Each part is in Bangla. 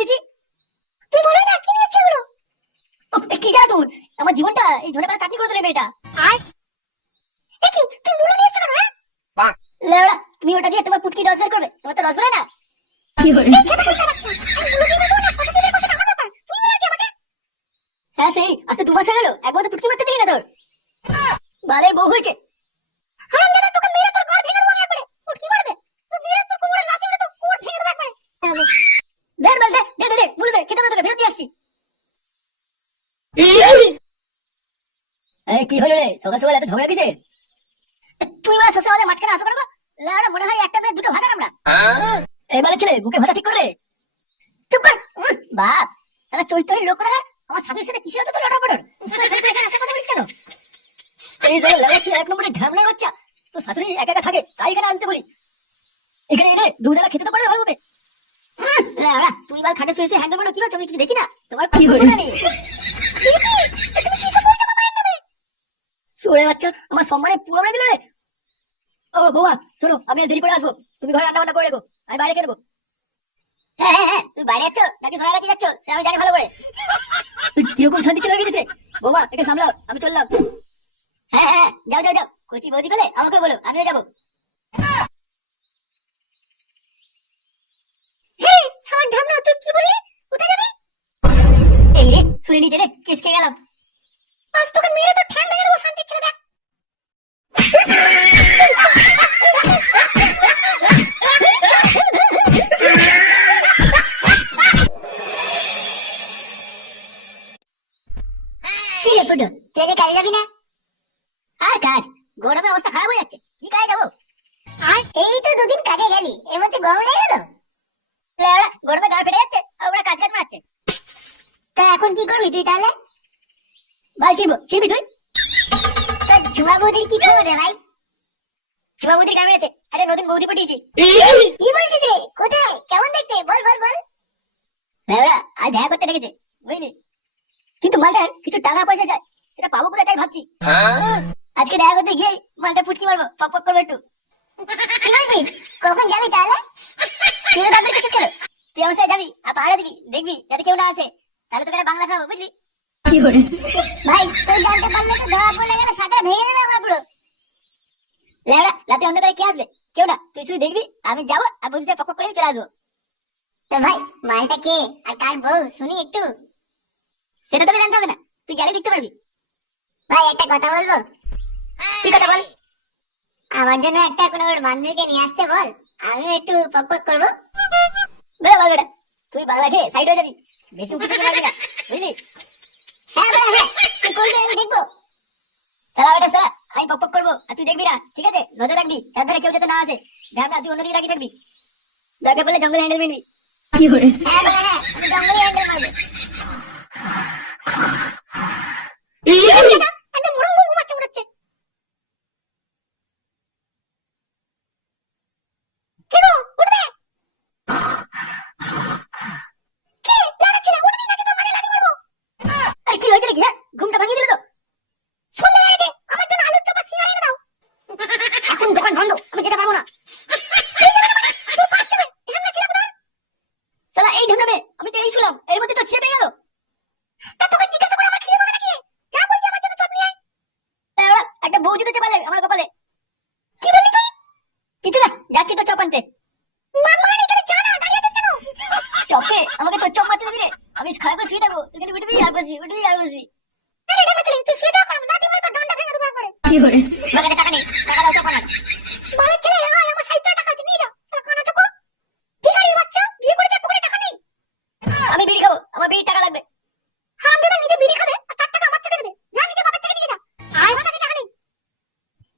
দিচ্ছি তুই বলে না কি নিয়ে এগুলো? কি জানো তুমি আমার জীবনটা এই ধরে পাতা চাকরি করে দিলে মেয়েটা। আয়। এ কি তুমি মুলো নিয়ে কেন হ্যাঁ। লেওড়া তুমি ওটা দিয়ে তোমার পুটকি রসবের করবে। তোমার তো রসবের না? কি করে? তুই হ্যাঁ সেই আজ তো দু মাস গেল একবার তো পুটকি মারতে দিলি না তোর। বারে বউ হয়েছে। তোকে মেরে তোর ঘর ভেঙে দেবো একবারে। পুটকি মারবে? তোর মেরে তোর কোমরে লাথি মেরে তোর কোমর ভেঙে দেবো একবারে দেখ বল দে দে দে দে মুলো দে খেতে হবে তোকে ফেরত দিয়ে আসছি এই কি হলো রে? সকাল সকাল এত ঝগড়া কিসের? তুই বা শ্বশুর আমাদের মাঝখানে আসো কেন? লাউড়া মনে হয় একটা মেয়ে দুটো ভাতা আমরা এবারে ছেলে বুকে ভাতা ঠিক করে চুপ কর। বাপ সারা চৈতন্য লোক না আমার শাশুড়ির সাথে কিসের তো লড়া কেন? এই যে লাউড়া ছেলে এক নম্বরে ঢামনার বাচ্চা। তো শাশুড়ি একা একা থাকে তাই এখানে আনতে বলি। এখানে এলে দুবেলা খেতে তো পারবে ভালো করে উহ, লাউড়া তুই এবার খাটে শুয়ে শুয়ে হ্যান্ডেল মারো কি করছ? আমি কিছু দেখি না। তোমার কি করে? নেই কি কি? এ তুমি কি সব বলছো বাবা এর নামে? শুয়ে বাচ্চা আমার সম্মানে পুরো দিল রে। ও, বৌমা, শোনো, আমি দেরি করে আসব। তুমি ঘরে রান্না বান্না করে রেখো, আমি বাইরে কেনবো হ্যাঁ হ্যাঁ হ্যাঁ তুমি বাইরে যাচ্ছ? নাকি সবাই কাছে যাচ্ছ? সে আমি জানি ভালো করে। তুই কীরকম শান্তি চলে গেছে? বৌমা, একে সামলাও, আমি চললাম। হ্যাঁ হ্যাঁ যাও যাও যাও। কচি বৌদি বলে আমাকে বলো, আমিও যাব। তুই কি বললি? কোথায় যাবি? এই রে, শুনে নিচে রে কেস খেয়ে গেলাম। আজ তোকে মেরে তো ঠ্যাং ভেঙে দেবো শান্তির ছেলে দেখ। তুই কাজে যাবি না? আর কাজ গরমে অবস্থা খারাপ হয়ে যাচ্ছে কি কাজে যাব? এই তো দুদিন কাজে গেলি এর মধ্যে গরম লেগে গেল? গরমে গা ফেটে যাচ্ছে ওরা কাজ কাজ মারছে। তা এখন কি করবি তুই তাহলে? ভাই ছিবো ছিবি তুই ঝুমা বৌদির কি খবর রে ভাই? ঝুমা বৌদির কামড়ে আছে। একটা নতুন বৌদি পটিয়েছি কি বলছিস রে? কোথায়? কেমন দেখতে? বল বল বল। লেওড়া আজ দেখা করতে ডেকেছে বুঝলি? কিন্তু মালটার কিছু টাকা পয়সা চাই সেটা পাবো কোথায় তাই ভাবছি। আজকে দেখা করতে গিয়ে মালটা ফুটকি মারবো পক পক করব একটু। কি বলছিস? কখন যাবি তাহলে? তুই তো তাদের কিছু কেন? তুই আমার সাথে যাবি আর পাহাড়ে দিবি দেখবি যাতে কেউ না আসে। তাহলে তোকে বাংলা খাব বুঝলি? কি করে? ভাই তুই জানতে পারলে তো ধরা পড়লে গেলে সাটা ভেঙে দেবে আমার পুরো। লেওড়া রাতে অন্ধকারে কে আসবে? কেউ না। তুই শুধু দেখবি আমি যাব আর করে চলে আসব। তো ভাই মালটা কে? আর কার বউ? শুনি একটু। সেটা তোকে জানতে হবে না। তুই গেলে দেখতে পারবি। ভাই একটা কথা বলব? কি কথা বল? আমার জন্য একটা কোনো বান্ধবীকে নিয়ে আসতে বল। আমিও একটু পক পক করব। বেড়া বল বেটা তুই বাংলা খেয়ে সাইড হয়ে যাবি। বেশি উঠে পারবি না। বুঝলি? হ্যাঁ বেড়া হ্যাঁ তুই করবি আমি দেখব? বেটা সারা আমি পক পক করব আর তুই দেখবি না ঠিক আছে? নজর রাখবি চার ধারে কেউ যাতে না আসে। দেখ না তুই অন্যদিকে রাখি থাকবি। দরকার পড়লে জঙ্গল হ্যান্ডেল মিলবি কি করে? হ্যাঁ হ্যাঁ আমি জঙ্গলে হ্যান্ডেল মারবো একটা মোড়ল ঘুম ঘুমাচ্ছে মনে হচ্ছে কি গো উঠবে কি লাড়াচ্ছে না উঠবি নাকি তোর মানে লাড়ি মারবো আরে কি হয়েছে নাকি হ্যাঁ ঘুমটা ভাঙিয়ে দিলে তো সন্ধ্যা হয়ে গেছে আমার জন্য আলুর চপ আর সিঙ্গারা এনে দাও এখন দোকান বন্ধ আমি যেতে পারব না এই যাবে না মানে, তোর পা যাবে, ঢ্যামনা ছিল কোথায়? শালা এই ঢ্যামনাবে, আমি তো এই শুনলাম এর মধ্যে তো ছিঁড়ে পেয়ে গেল তা তোকে জিজ্ঞাসা করে আমার খিদে পাবে নাকি রে? যা বলছি আমার জন্য চপ নিয়ে আয় এই ওরা, একটা বউ জুটেছে পারলে আমার কপালে কি বললি তুই কিছু না যাচ্ছি তো চপ আনতে মারমারানি তাহলে যা না দাঁড়িয়ে আছিস কেন চপে আমাকে তো চপ মারতে দিবি রে আমি খারাপ করে শুয়ে থাকব তুই খালি উঠবি আর উঠবি আর ঢাকা ছেলে। তুই শুয়ে থাক লাঠি মার তোর ডন্ডা ভেঙে দেবো একবারে কি করে? বাগানে টাকা নেই টাকা দাও চপ আনার বালের ছেলে আয় আমার সাইড টাকা আছে নিয়ে যাও সালা কানা চকো ভিখারির বাচ্চা বিয়ে করেছে পুকুরে টাকা নেই আমি বিড়ি খাব আমার বিড়ির টাকা লাগবে হারামজাদা নিজে বিড়ি খাবে আর তার টাকা আমার থেকে দেবে যা নিজে বাপের থেকে নিয়ে যা আয় আমার কাছে টাকা নেই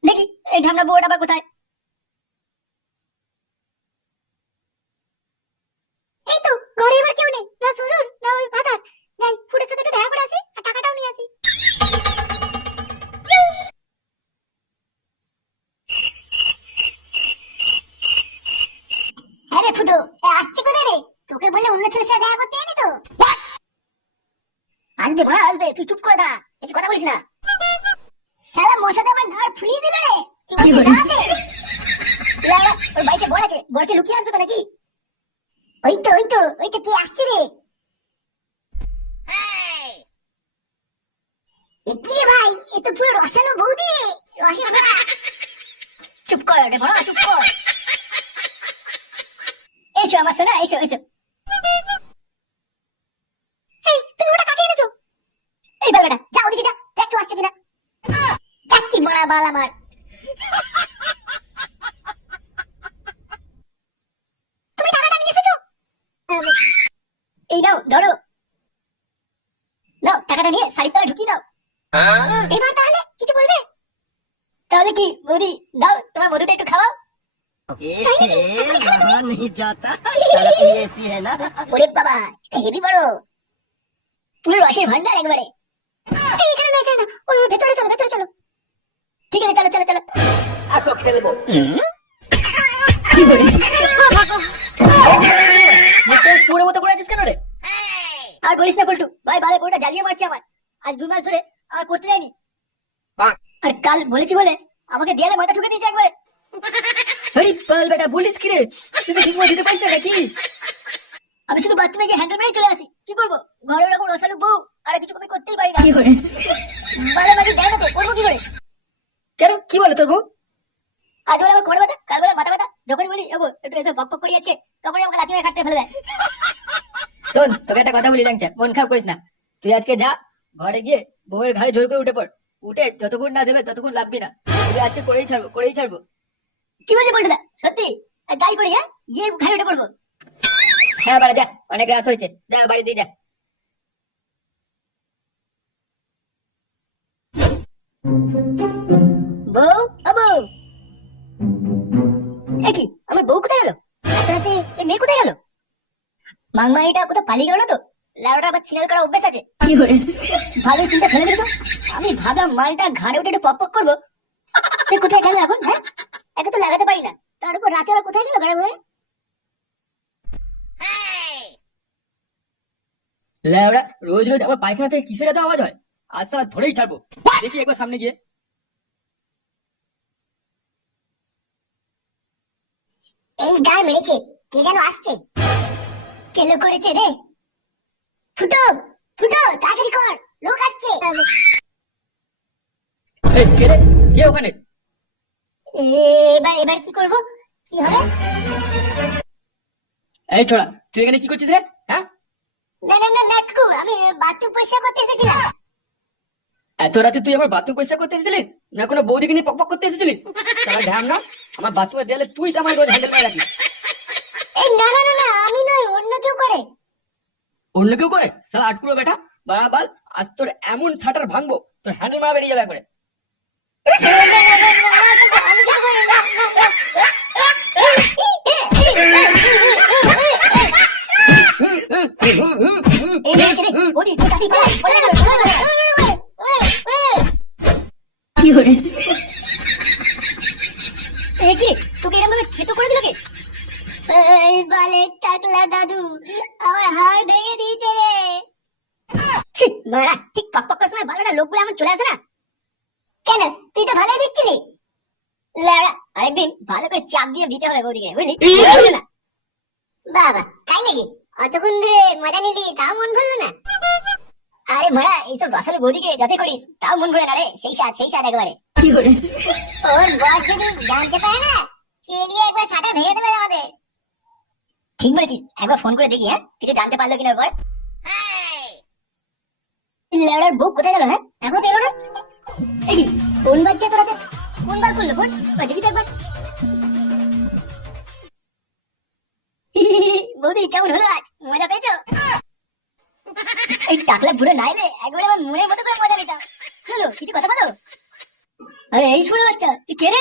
দেখি এই ঢামনা বউটা বা কোথায় এই তো ঘরে এবার কেউ নেই না শ্বশুর না ওই ফাদার যাই ফুটের সাথে একটু দেখা করে আসি আর টাকাটাও নিয়ে আসি আরে ফুটো এ আসছে কোথায় রে তোকে বলে অন্য ছেলের সাথে দেখা করতে এনি তো আসবে বড় আসবে তুই চুপ করে দাঁড়া কিছু কথা বলিস না। শালা মশাতে আমার ঘর ফুলিয়ে দিল রে। কি বলছিস বলে? ওর বাড়িতে বর আছে। বরকে লুকিয়ে আসবে তো নাকি? ওই তো ওই তো ওই তো কে আসছে রে? এ ভাই? এ তো পুরো রসালো বৌদি রে। রসে চুপ কর রে বড় চুপ কর। এসো আমার সোনা এসো এসো। বাল আমার। তুমি টাকাটা নিয়ে এসেছ? এই নাও ধরো। নাও টাকাটা নিয়ে শাড়ির তলায় ঢুকিয়ে দাও এবার তাহলে কিছু বলবে? তাহলে কি বৌদি দাও তোমার মধুটা একটু খাওয়াও। বাবা হেভি বড়। পুরো রসের ভান্ডার একবারে। এখানে না ভেতরে চলো ভেতরে চলো। ঠিক আছে চলো চলো চলো। আসো খেলব। কি করে সুরে মতো করে আছিস কেন রে? আর বলিস না পল্টু। ভাই ভালো বউটা জ্বালিয়ে মারছে আমার আজ দু মাস ধরে আমার করতে দেয়নি। আর কাল বলেছি বলে আমাকে দেয়ালে মাথা ঠুকে দিয়েছে একবারে। আরে পাল বেটা বলিস কি রে? তুমি ঠিক মতো দিতে পারছিস না কি আমি শুধু বাথরুমে গিয়ে হ্যান্ডেল মেরে চলে আসি। কি করব? ঘরে ওরকম রসালু বউ আর কিছু করতেই পারি না। কি করে দেয় না তো করব কি করে কেন কি বলে তোর বউ? আজ বলে আমার কোমরে ব্যথা কাল বলে মাথা ব্যথা। যখনই বলি এগো একটু এসে বক বক করি আজকে। তখনই আমাকে লাথি মেরে খাটতে ফেলে দেয়। শোন তোকে একটা কথা বলি ল্যাংচা। মন খারাপ করিস না। তুই আজকে যা ঘরে গিয়ে বউয়ের ঘাড়ে জোর করে উঠে পড়। উঠে যতক্ষণ না দেবে ততক্ষণ লাভবি না। তুই আজকে করেই ছাড়বো করেই ছাড়বো। কি বলছে পল্টুদা সত্যি? তাই করি হ্যাঁ? গিয়ে ঘরে উঠে পড়ব। হ্যাঁ বাড়া যা। অনেক রাত হয়েছে। যা বাড়ি দিয়ে যা। বউ ও বউ। এ আমার বউ কোথায় গেল? রাতে মেয়ে কোথায় গেল? মাংমা এটা কোথাও পালিয়ে গেল না তো? লাউটা আবার ছিনাল করা অভ্যেস আছে? কি করে? ভালোই চিন্তা ফেলে দিল তো। আমি ভাবলাম মালটা ঘাড়ে উঠে একটু পক পক করব। সে কোথায় গেল এখন হ্যাঁ? একে তো লাগাতে পারি না। তার উপর রাতে আবার কোথায় গেল গাড়ি হয়ে? ল্যাবড়া রোজ রোজ আমার পায়খানা থেকে কিসের এত আওয়াজ হয়? আজ সারা ধরেই ছাড়বো। দেখি একবার সামনে গিয়ে। এই গান মেরেছে কে যেন আসছে। কেলো করেছে রে। ফুটো ফুটো তাড়াতাড়ি কর লোক আসছে। এই, কে রে? কে ওখানে? এবার এবার কি করব? কি হবে? এই ছোড়া তুই এখানে কি করছিস রে? হ্যাঁ? না না না না আমি বাথরুম পয়সা করতে এসেছিলাম। এত রাতে তুই আমার বাথরুম পরিষ্কার করতে এসেছিলিস না কোনো বৌদিকে নিয়ে পক পক করতে এসেছিলিস তাহলে ধ্যান না আমার বাথরুমের দেয়ালে তুই তো আমার রোজ হ্যান্ডেল করে রাখিস এই না না না না আমি নয় অন্য কেউ করে অন্য কেউ করে সালা আটকুলো বেটা বাল আজ তোর এমন ছাটার ভাঙবো তোর হ্যান্ডেল মারা বেরিয়ে যাবে একবারে। এই মেরেছে রে ওদি তুই তাড়াতাড়ি পালা, পড়ে গেল, পড়ে গেল। ওরে, ওরে, ওরে। কি করে এ কি তোকে এরকম ভাবে থেতো করে দিল কে এই বালে টাকলা দাদু আমার হাড় ভেঙে দিয়েছে। ছি মারা ঠিক পক পক সময় ভালো না লোকগুলো এমন চলে আসে না? কেন? তুই তো ভালোই দিচ্ছিলি লেড়া আরেকদিন ভালো করে চাপ দিয়ে দিতে হবে বৌদিকে বুঝলি? বাবা তাই নাকি? অতক্ষণ ধরে মজা নিলি তাও মন ভরলো না? আরে মারা এইসব রসালো বৌদিকে যতই করিস তাও মন ভরে না রে সেই স্বাদ সেই স্বাদ একেবারে। কি করে? ওর বস যদি জানতে পারে না কেলিয়ে একবার সাটা ভেঙে দেবে আমাদের? ঠিক বলছিস। একবার ফোন করে দেখি হ্যাঁ? কিছু জানতে পারল কিনা বউ কোথায় গেল হ্যাঁ? এখনও তো এলো না? কোন বাচ্চা কোন বার করল ফোন দেখি তো একবার। বৌদি, কেমন হলো আজ? মজা পেয়েছ? এই টাকলা বুড়ো নাইলে একবারে আমার মনের মতো করে মজা নিতাম। হলো, কিছু কথা বলো? আরে, এই শুনে বাচ্চা, তুই কে রে?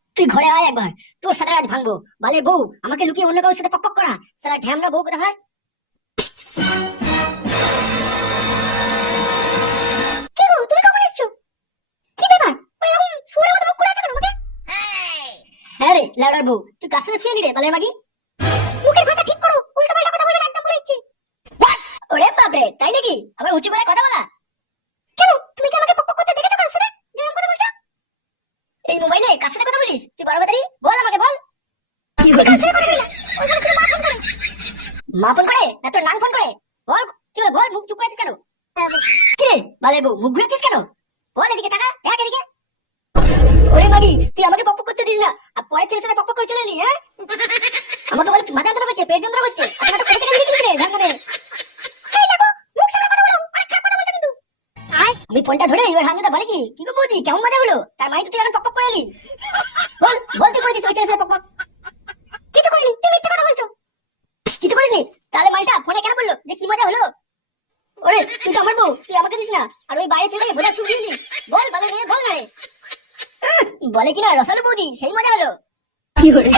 তুই ঘরে আয় একবার। তোর সাথে আজ ভাঙবো। বালে বউ আমাকে লুকিয়ে অন্য কারোর সাথে পকপক করা। সালা ঢ্যামলা বউ হ্যাঁ রে মাগি? ঠিক করো কথা বলবে বলে দিচ্ছি। ওরে বাপরে তাই নাকি? আবার উঁচু করে কথা বলা? মা ফোন করে না তোর নাম ফোন করে? বল, কি হলো বল, মুখ চুপ করেছিস কেন? কি রে বালের বউ মুখ ঘুরেছিস কেন? বল এদিকে টাকা দেখ এদিকে। ওরে মাগি তুই আমাকে পক করতে দিস না। আর পরের ছেলের সাথে পক করে চলে এলি হ্যাঁ? আমাকে বল মাথা যন্ত্রণা করছে, পেট যন্ত্রণা করছে। আর কোথা থেকে লিখেছিস রে বলো আয়, আমি ফোনটা ধরে এবার হামদাদা বলে কি? কি গো কেমন মজা হলো? তার তো তুই এখন পক পক করে এলি। বল বল তুই করেছিস ওই ছেলের সাথে পক কিছু করিনি তুই মিথ্যে কথা বলছো কিছু করিসনি তাহলে মালটা ফোনে কেন বলল যে কি মজা হলো ওরে তুই তো আমার বউ তুই আমাকে দিস না আর ওই বাইরে ছেলে বোঝা শুকিয়ে বল বলে নিয়ে বল না রে বলে কিনা রসালো বৌদি সেই মজা হলো। কি করে?